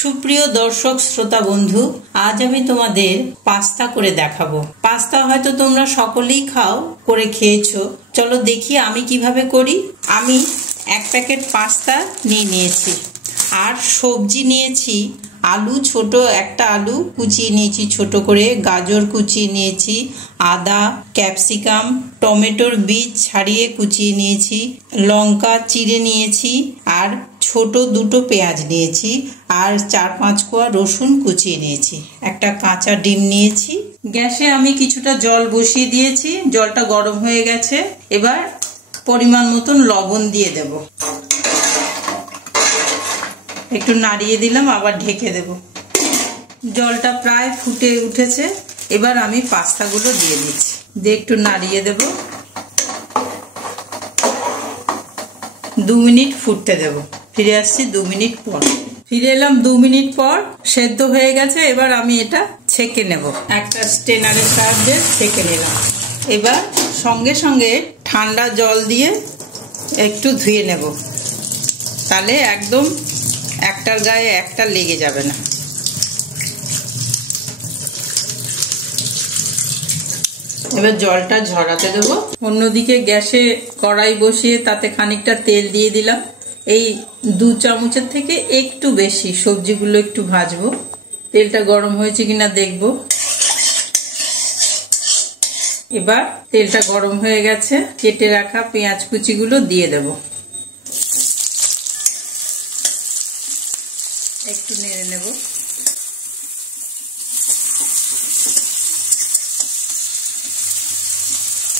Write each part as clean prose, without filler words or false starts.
সুপ্রিয় দর্শক শ্রোতা বন্ধু, আজ আমি তোমাদের পাস্তা করে দেখাবো। পাস্তা হয়তো তোমরা সকলেই খাও, করে খেয়েছো। চলো দেখি আমি কিভাবে করি। আমি এক প্যাকেট পাস্তা নিয়েছি আর সবজি নিয়েছি। আলু, ছোট একটা আলু কুচিয়ে নিয়েছি ছোট করে, গাজর কুচিয়ে নিয়েছি, আদা, ক্যাপসিকাম, টমেটোর বীজ ছাড়িয়ে কুচিয়ে নিয়েছি, লঙ্কা চিড়ে নিয়েছি, আর ছোট দুটো পেঁয়াজ নিয়েছি, আর 4-5 কোয়া রসুন কুচিয়ে নিয়েছি। একটা কাঁচা ডিম নিয়েছি। গ্যাসে আমি কিছুটা জল বসিয়ে দিয়েছি, জলটা গরম হয়ে গেছে। এবার পরিমাণ মতন লবণ দিয়ে দেব। একটু নাড়িয়ে দিলাম, আবার ঢেকে দেব। জলটা প্রায় ফুটে উঠেছে। এবার আমি পাস্তাগুলো দিয়ে দিচ্ছি, দিয়ে একটু নাড়িয়ে দেব। 2 মিনিট ফুটতে দেব। ফিরে আসছি 2 মিনিট পর। ফিরে এলাম 2 মিনিট পর। সেদ্ধ হয়ে গেছে। এবার আমি এটা ছেঁকে নেব। একটা স্ট্রেনারের সাহায্যে ছেঁকে নিলাম। এবার সঙ্গে সঙ্গে ঠান্ডা জল দিয়ে একটু ধুয়ে নেব, তাহলে একদম একটার গায়ে একটা লেগে যাবে না। এবার জলটা ঝরাতে দেবো। অন্যদিকে গ্যাসে কড়াই বসিয়ে তাতে খানিকটা তেল দিয়ে দিলাম। এই 2 চামচের থেকে একটু বেশি সবজিগুলো একটু ভাজবো। তেলটা গরম হয়েছে কিনা দেখব। এবার তেলটা গরম হয়ে গেছে। কেটে রাখা পেঁয়াজ কুচিগুলো দিয়ে দেব। একটু নেড়ে নেব।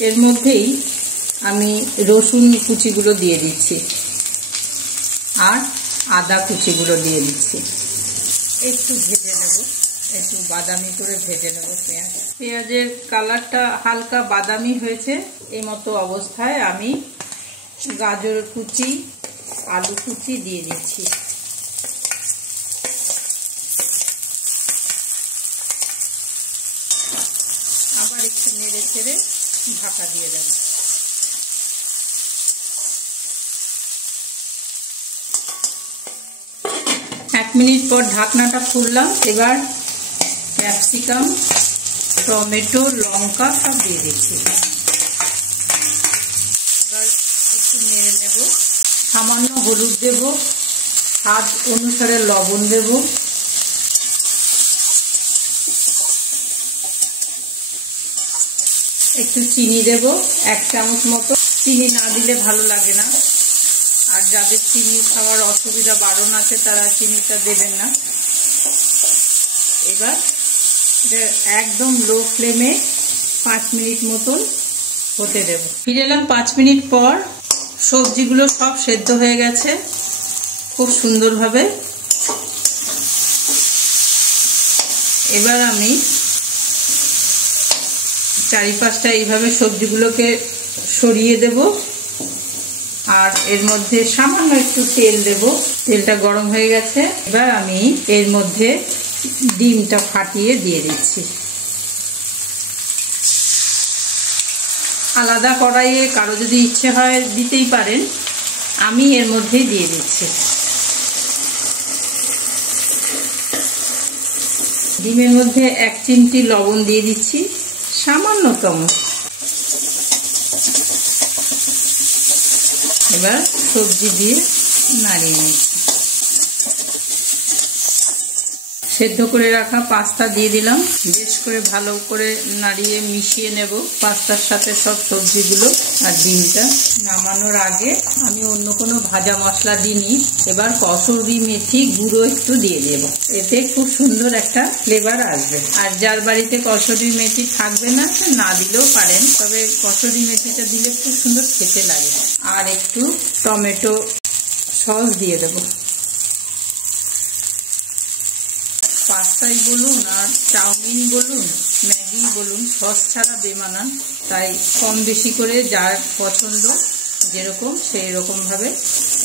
এর মধ্যেই আমি রসুন কুচিগুলো দিয়ে দিচ্ছি আর আদা কুচিগুলো দিয়ে দিচ্ছি। একটু ভেজে নেব, একটু বাদামি করে ভেজে নেব পেঁয়াজ। পেঁয়াজের কালারটা হালকা বাদামি হয়েছে। এই মতো অবস্থায় আমি গাজর কুচি, আলু কুচি দিয়ে দিচ্ছি। আবার একটু নেড়ে চেড়ে ঢাকা দিয়ে দেব। এক মিনিট পর ঢাকনাটা খুললাম। এবার ক্যাপসিকাম, টমেটো, লঙ্কা সব দিয়ে দিচ্ছি। এবার একটু নেড়ে নেব। সামান্য হলুদ দেব, স্বাদ অনুসারে লবণ দেব, একটু চিনি দেব 1 চামচ মতো। চিনি না দিলে ভালো লাগে না, আর যাদের চিনি খাওয়ার অসুবিধা বারণ আছে তারা চিনিটা দেবেন না। এবার একদম লো ফ্লেমে 5 মিনিট মতন হতে দেব। ফিরে এলাম 5 মিনিট পর। সবজিগুলো সব সেদ্ধ হয়ে গেছে খুব সুন্দরভাবে। এবার আমি চারিপাশটা এইভাবে সবজিগুলোকে সরিয়ে দেব, আর এর মধ্যে সামান্য একটু তেল দেব। তেলটা গরম হয়ে গেছে। এবার আমি এর মধ্যে ডিমটা ফাটিয়ে দিয়ে দিচ্ছি। আলাদা কড়াইয়ে কারো যদি ইচ্ছে হয় দিতেই পারেন, আমি এর মধ্যেই দিয়ে দিচ্ছি। ডিমের মধ্যে 1 চিমটি লবণ দিয়ে দিচ্ছি, সামান্যতম। এবার সবজি দিয়ে নাড়িয়ে নিচ্ছি। সেদ্ধ করে রাখা পাস্তা দিয়ে দিলাম। বেশ করে ভালো করে নাড়িয়ে মিশিয়ে নেব পাস্তার সাথে সব সবজিগুলো আর ডিমটা। নামানোর আগে আমি অন্য কোনো ভাজা মশলা দিইনি। এবার কসুরি মেথি গুঁড়ো একটু দিয়ে দেব, এতে খুব সুন্দর একটা ফ্লেভার আসবে। আর যার বাড়িতে কসুরি মেথি থাকবে না, না দিলেও পারেন, তবে কসুরি মেথিটা দিলে খুব সুন্দর খেতে লাগে। আর একটু টমেটো সস দিয়ে দেব। পাস্তাই বলুন আর চাউমিন বলুন, ম্যাগি বলুন, সস ছাড়া বেমানান। তাই কম বেশি করে যার পছন্দ যেরকম সেই রকমভাবে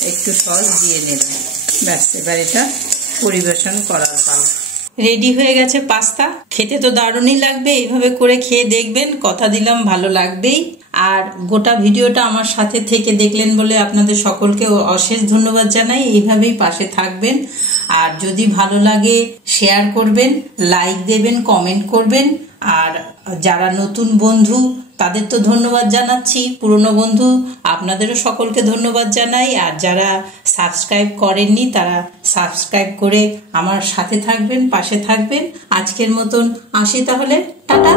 একটু সস দিয়ে নেবেন। ব্যাস, এবার এটা পরিবেশন করার পালা। রেডি হয়ে গেছে পাস্তা। খেতে তো দারুণই লাগবে। এইভাবে করে খেয়ে দেখবেন, কথা দিলাম ভালো লাগবেই। আর গোটা ভিডিওটা আমার সাথে থেকে দেখলেন বলে আপনাদের সকলকে অশেষ ধন্যবাদ জানাই। এইভাবেই পাশে থাকবেন, আর যদি ভালো লাগে শেয়ার করবেন, লাইক দেবেন, কমেন্ট করবেন। আর যারা নতুন বন্ধু তাদের তো ধন্যবাদ জানাচ্ছি, পুরনো বন্ধু আপনাদেরও সকলকে ধন্যবাদ জানাই। আর যারা সাবস্ক্রাইব করেননি তারা সাবস্ক্রাইব করে আমার সাথে থাকবেন, পাশে থাকবেন। আজকের মতন আসি তাহলে, টাটা।